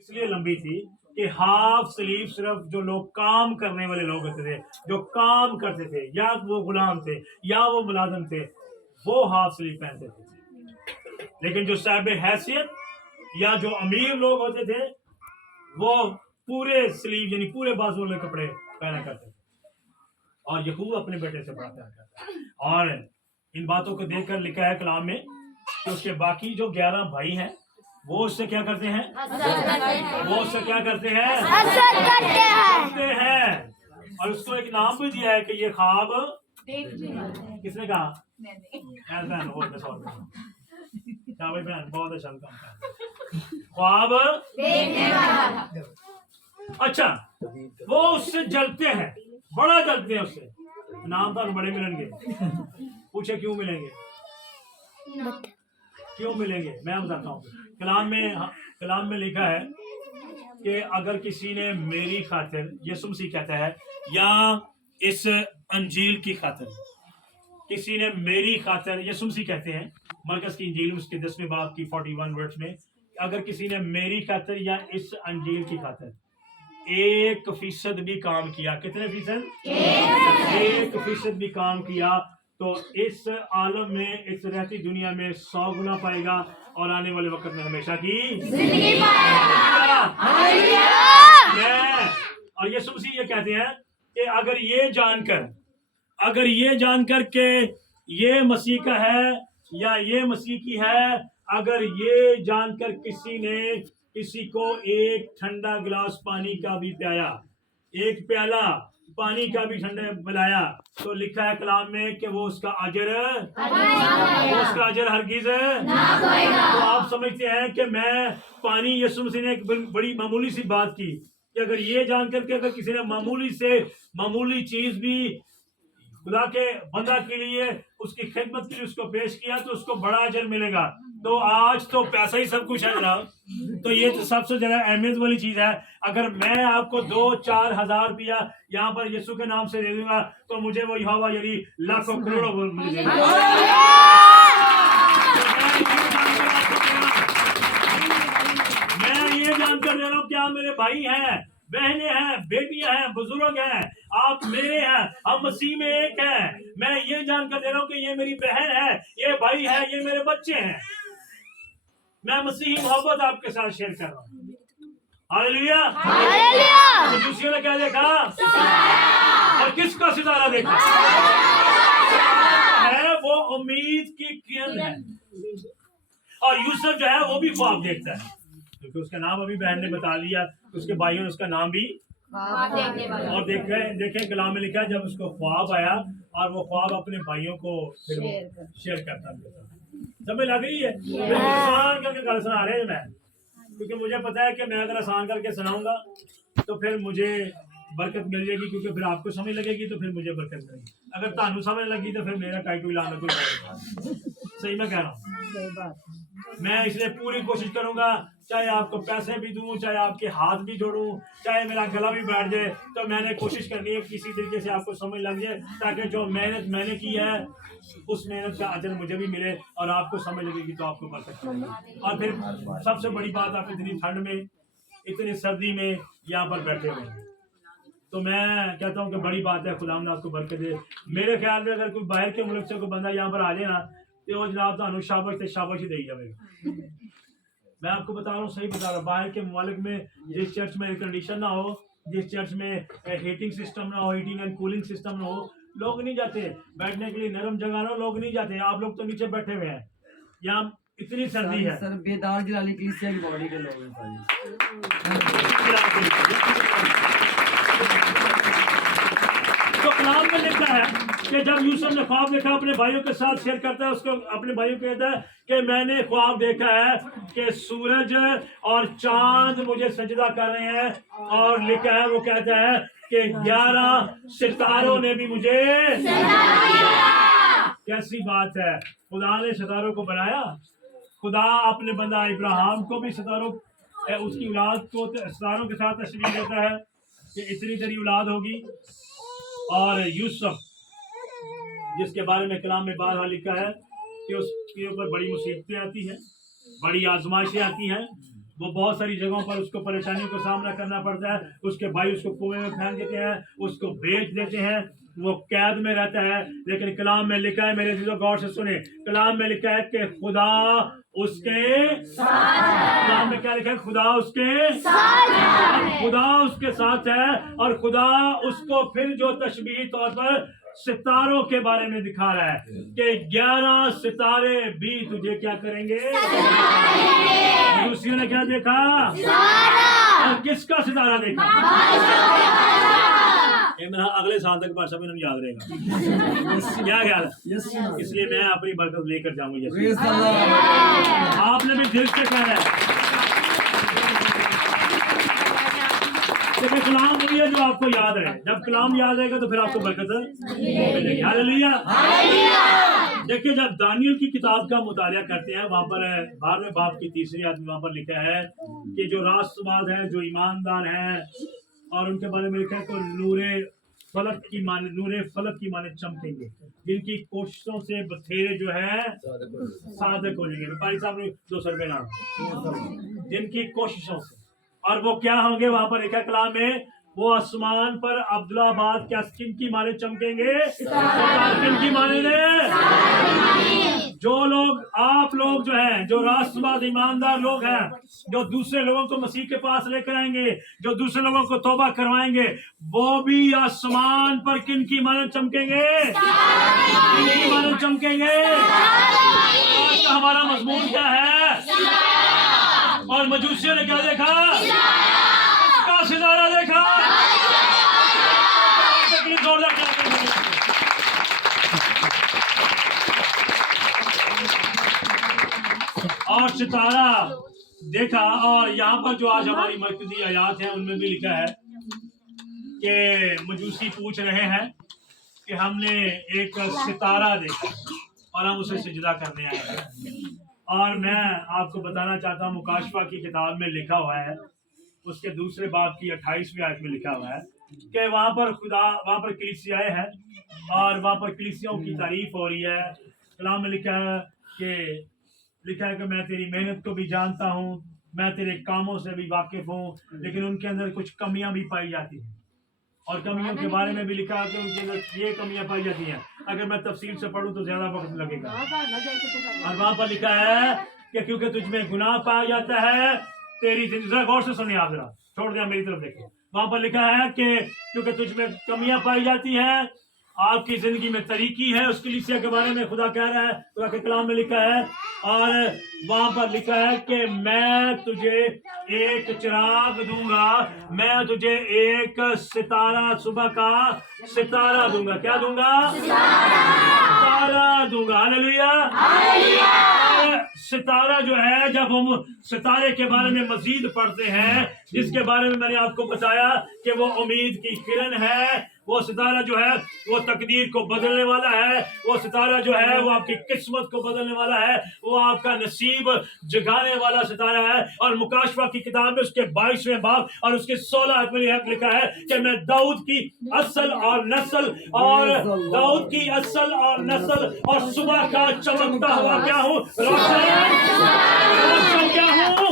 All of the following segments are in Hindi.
इसलिए लंबी थी कि हाफ स्लीव सिर्फ जो लोग काम करने वाले लोग होते थे, जो काम करते थे, या वो गुलाम थे या वो मुलाजिम थे, वो हाफ स्लीव पहनते थे। लेकिन जो साहिब हैसियत या जो अमीर लोग होते थे वो पूरे स्लीव यानी पूरे बाजू वाले कपड़े पहना करते थे। और यहूद अपने बेटे से बड़ा प्यार करता है। और इन बातों को देखकर लिखा है कलाम में कि उसके बाकी जो 11 भाई हैं वो उससे क्या करते हैं? वो उससे क्या करते हैं? और उसको एक नाम भी दिया है कि ये ख्वाब किसने कहा? बहन बहुत अच्छा काम। ख्वाब अच्छा, वो उससे जलते हैं, बड़ा जलते हैं उससे। नाम तो बड़े मिलेंगे। पूछे क्यों मिलेंगे? क्यों मिलेंगे? मैं बताता हूँ। कलाम में लिखा है कि अगर किसी ने मेरी खातिर, यीशु मसीह कहता है, या इस अंजील की खातिर किसी ने मेरी खातिर, यीशु मसीह कहते हैं मरकस की इंजील उसके 10वें बाब की 41 वर्ड्स में, अगर किसी ने मेरी खातिर या इस अंजील की खातिर 1% भी काम किया, कितने फीसद? 1% भी काम किया, तो इस आलम में, इस रहती दुनिया में 100 गुना पाएगा और आने वाले वक्त में हमेशा की जिंदगी पाएगा। और यीशु मसीह ये कहते हैं कि अगर ये जानकर के ये मसीह का है या ये मसीह की है, अगर ये जानकर किसी ने किसी को एक ठंडा गिलास पानी का भी पिलाया, एक प्याला पानी का भी ठंडा पिलाया, तो लिखा है कलाम में कि वो उसका अजर हरगिज ना पाएगा। तो आप समझते हैं कि मैं पानी, यीशु मसीह ने एक बड़ी मामूली सी बात की कि अगर ये जानकर के अगर किसी ने मामूली चीज भी खुदा के बंदा के लिए, उसकी खिदमत के लिए उसको पेश किया, तो उसको बड़ा अजर मिलेगा। तो आज तो पैसा ही सब कुछ है जनाब, तो ये तो सबसे ज्यादा अहमियत वाली चीज है। अगर मैं आपको 2-4 हजार रुपया यहाँ पर यीशु के नाम से दे दूंगा, तो मुझे वो यहोवा यानी लाखों करोड़ों मुझे दे देगा। मैं ये जानकर दे रहा हूँ, क्या मेरे भाई हैं, बहनें हैं, बेटियां हैं, बुजुर्ग हैं, आप मेरे हैं, हम मसीह में एक हैं। मैं ये जानकर दे रहा हूँ कि ये मेरी बहन है, ये भाई है, ये मेरे बच्चे हैं। मैं मसीही मोहब्बत आपके साथ शेयर कर रहा हूँ। हालेलुया। तो दूसरे ने क्या देखा? और किसका सितारा देखा? है वो उम्मीद की किरण है। और यूसुफ जो है वो भी ख्वाब देखता है, क्योंकि उसका नाम अभी बहन ने बता दिया, उसके भाइयों ने उसका नाम भी और देखे कलाम में लिखा है, जब उसको ख्वाब आया और वो ख्वाब अपने भाइयों को फिर शेयर करता है। समझ लग रही है? आसान करके गल सुना रहे हैं मैं, क्योंकि मुझे पता है कि मैं अगर आसान करके सुनाऊंगा तो फिर मुझे बरकत मिल जाएगी, क्योंकि फिर आपको समझ लगेगी तो फिर मुझे बरकत मिलेगी। अगर तानू समझ लगी तो फिर मेरा टाइटू लाना कोई सही मैं कह रहा हूँ। मैं इसलिए पूरी कोशिश करूंगा, चाहे आपको पैसे भी दूं, चाहे आपके हाथ भी जोड़ूं, चाहे मेरा गला भी बैठ जाए, तो मैंने कोशिश करनी है किसी तरीके से आपको समझ लग जाए, ताकि जो मेहनत मैंने की है उस मेहनत का अजर मुझे भी मिले और आपको समझ लगेगी तो आपको बरकत मिलेगी। और फिर सबसे बड़ी बात, आप इतनी ठंड में, इतनी सर्दी में यहाँ पर बैठे हुए हैं, तो मैं कहता हूँ कि बड़ी बात है, खुदा ने आपको बरकत दे। मेरे ख्याल में अगर कोई बाहर के मुल्क से कोई बंदा यहाँ पर आ जाए ना, तो जनाब तो शाबाश ही दे जाएगा। मैं आपको बता रहा हूँ, सही बता रहा हूँ, बाहर के मुल्क में जिस चर्च में एयर कंडीशन ना हो, जिस चर्च में हीटिंग सिस्टम ना हो, हीटिंग एंड कूलिंग सिस्टम ना हो, लोग नहीं जाते। बैठने के लिए नरम जगह ना, लोग नहीं जाते। आप लोग तो नीचे बैठे हुए हैं, यहाँ इतनी सर्दी है। सर बेदार जलाली कलीसिया की बॉडी के लोग हैं। तो कलाम में लिखा है कि जब यूसुफ ने ख्वाब देखा, अपने भाइयों के साथ शेयर करता है, उसको अपने भाइयों को कहता है कि मैंने ख्वाब देखा है कि सूरज और चांद मुझे सजदा कर रहे हैं, और लिखा है, वो कहता है कि 11 सितारों ने भी मुझे। कैसी बात है, खुदा ने सितारों को बनाया। खुदा अपने बंदा इब्राहिम को भी सितारों, उसकी औलाद को सितारों के साथ तस्वीर देता है कि इतनी तेरी औलाद होगी। और यूसुफ, जिसके बारे में कलाम में बारहा लिखा है कि उसके ऊपर बड़ी मुसीबतें आती हैं, बड़ी आजमाइशें आती हैं, वो बहुत सारी जगहों पर उसको परेशानियों का सामना करना पड़ता है, उसके भाई उसको कुएं में फेंक देते हैं, उसको बेच देते हैं, वो कैद में रहता है। लेकिन कलाम में लिखा है, मेरे चीजों गौर से सुने, कलाम में लिखा है कि खुदा उसके साथ, कलाम में क्या लिखा है, खुदा उसके साथ, खुदा उसके साथ है। और खुदा उसको फिर जो तशबीही तौर पर सितारों के बारे में दिखा रहा है कि 11 सितारे भी तुझे क्या करेंगे। दूसरी ने क्या देखा, और किसका सितारा देखा, ये मेरा अगले साल तक भाषा में याद रहेगा। क्या ख्याल है? इसलिए मैं अपनी बरकत लेकर जाऊंगा। आपने भी दिल से कहना है कि कलाम वही है जो आपको याद रहे। जब कलाम याद रहेगा तो फिर आपको बरकत मिलेगी। हालेलुया। देखिए, जब दानियल की किताब का मुताला करते हैं, वहां पर 12वें बाब की तीसरी आयत में वहां पर लिखा है कि जो रास्तबाज है, जो ईमानदार है, और उनके बारे में लिखा है तो नूरे फलक की माने चमकेंगे, जिनकी कोशिशों से बथेरे जो है साधक हो जाएंगे। व्यापारी साहब ने 200 रुपए नाम, जिनकी कोशिशों से, और वो क्या होंगे, वहां पर लिखा कलाम में, वो आसमान पर अब्दुल्लाबाद क्या किनकी माने चमकेंगे, किनकी माने ने, जो लोग, आप लोग जो हैं, जो राष्ट्रवाद ईमानदार लोग हैं, जो दूसरे लोगों को मसीह के पास लेकर आएंगे, जो दूसरे लोगों को तौबा करवाएंगे, वो भी आसमान पर किनकी माने चमकेंगे, किनकी माने चमकेंगे। आज का हमारा मजमून क्या है, और मजूसियों ने क्या देखा, का सितारा देखा। और सितारा देखा। और यहाँ पर जो आज हमारी मरकजी आयात है उनमें भी लिखा है कि मजूसी पूछ रहे हैं कि हमने एक सितारा देखा और हम उसे सिजदा करने आए हैं। और मैं आपको बताना चाहता हूँ, मुकाशफा की किताब में लिखा हुआ है, उसके दूसरे बाब की 28वीं आयत में लिखा हुआ है कि वहां पर कलीसियाएं हैं और वहां पर कलीसियाओं की तारीफ हो रही है। कलाम में लिखा है कि मैं तेरी मेहनत को भी जानता हूँ, मैं तेरे कामों से भी वाकिफ हूँ, लेकिन उनके अंदर कुछ कमियां भी पाई जाती हैं। और कमियों के बारे में भी लिखा कि उनके अंदर ये कमियां पाई जाती हैं। अगर मैं तफसील से पढ़ूं तो ज्यादा वक्त लगेगा। और वहां पर लिखा है कि क्योंकि तुझ में गुनाह पाया जाता है, तेरी जिंदगी, गौर से सुनिए आप, जरा छोड़ दिया मेरी तरफ देखिए। वहां पर लिखा है कि क्योंकि तुझ में कमियां पाई जाती हैं, आपकी जिंदगी में तरीकी है, उस कलीसिया के बारे में खुदा कह रहा है, खुदा के कलाम में लिखा है। और वहां पर लिखा है कि मैं तुझे एक चिराग दूंगा, मैं तुझे एक सितारा, सुबह का सितारा दूंगा। क्या दूंगा? सितारा दूंगा। हालेलुया। सितारा जो है, जब हम सितारे के बारे में मजीद पढ़ते हैं, जिसके बारे में मैंने आपको बताया कि वो उम्मीद की किरण है, वो सितारा जो है वो तकदीर को बदलने वाला है, वो सितारा जो है वो आपकी किस्मत को बदलने वाला है, वो आपका नसीब जगाने वाला सितारा है। और मुकाशफा की किताब में उसके 22वें बाब और उसके 16 में लिखा है कि मैं दाऊद की असल और नस्ल और सुबह का चमकता हुआ क्या हूँ, रोशन क्या हूँ,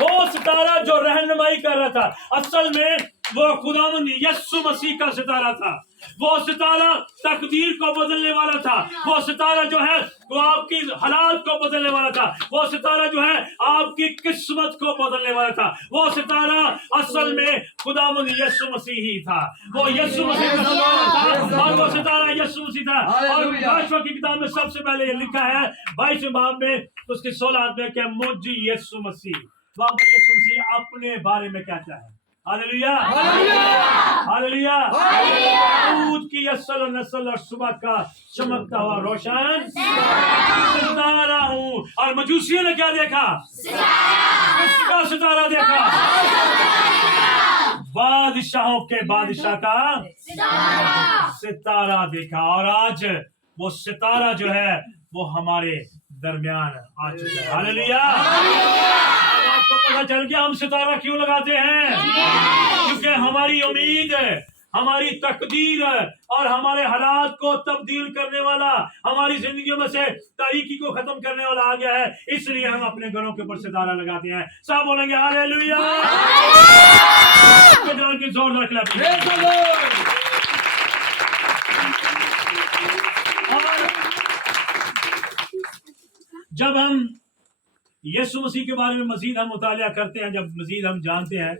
वो सितारा जो रहनुमाई कर रहा था, असल में वो खुदावंद यीशु मसीह का सितारा था। वो सितारा तकदीर को बदलने वाला था। वो सितारा जो है वो आपकी हालात को बदलने वाला था। वो सितारा जो है आपकी किस्मत को बदलने वाला था। वो सितारा असल में खुदावंद यीशु मसीह ही था। वो यीशु मसीह का सितारा था और वो सितारा यीशु मसीह था। और मुकाशफा की किताब में सबसे पहले लिखा है 22वें बाब में उसके 16 में कि मुझ यीशु मसीह, वहां पर यीशु मसीह अपने बारे में कहता है। हालेलुया, हालेलुया, दाऊद की असल और नस्ल और सुबह का चमकता हुआ रोशन सितारा हूँ। और मजूसियों ने क्या देखा? किसका सितारा देखा? बादशाहों के बादशाह का सितारा देखा। और आज वो सितारा जो है वो हमारे दरमियान आ चुका है। हालेलुया। आपको पता चल गया हम सितारा क्यों लगाते हैं? क्योंकि हमारी उम्मीद हमारी तकदीर और हमारे हालात को तब्दील करने वाला, हमारी जिंदगी में से तारीकी को खत्म करने वाला आ गया है। इसलिए हम अपने घरों के ऊपर सितारा लगाते हैं। सब बोलेंगे हालेलुया। की जोरदार क्लैप। जब हम यीशु मसीह के बारे में मजीद हम मुतालिया करते हैं, जब मजीद हम जानते हैं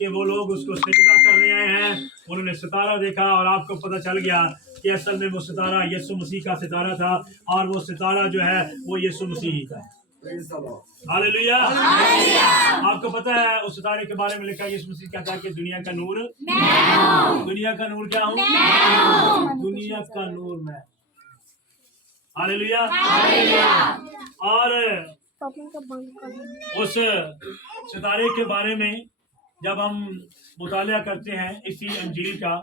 कि वो लोग उसको सजदा कर रहे हैं, उन्होंने सितारा देखा और आपको पता चल गया कि असल में वो सितारा यीशु मसीह का सितारा था और वो सितारा जो है वो यीशु मसीह ही था। हालेलुया। आपको पता है उस सितारे के बारे में लिखा यीशु मसीह कहता है कि दुनिया का नूर, दुनिया का नूर क्या हूँ? दुनिया का नूर मैं। हालेलुया। और उस सितारे के बारे में जब हम मुतालिया करते हैं इसी अंजील का,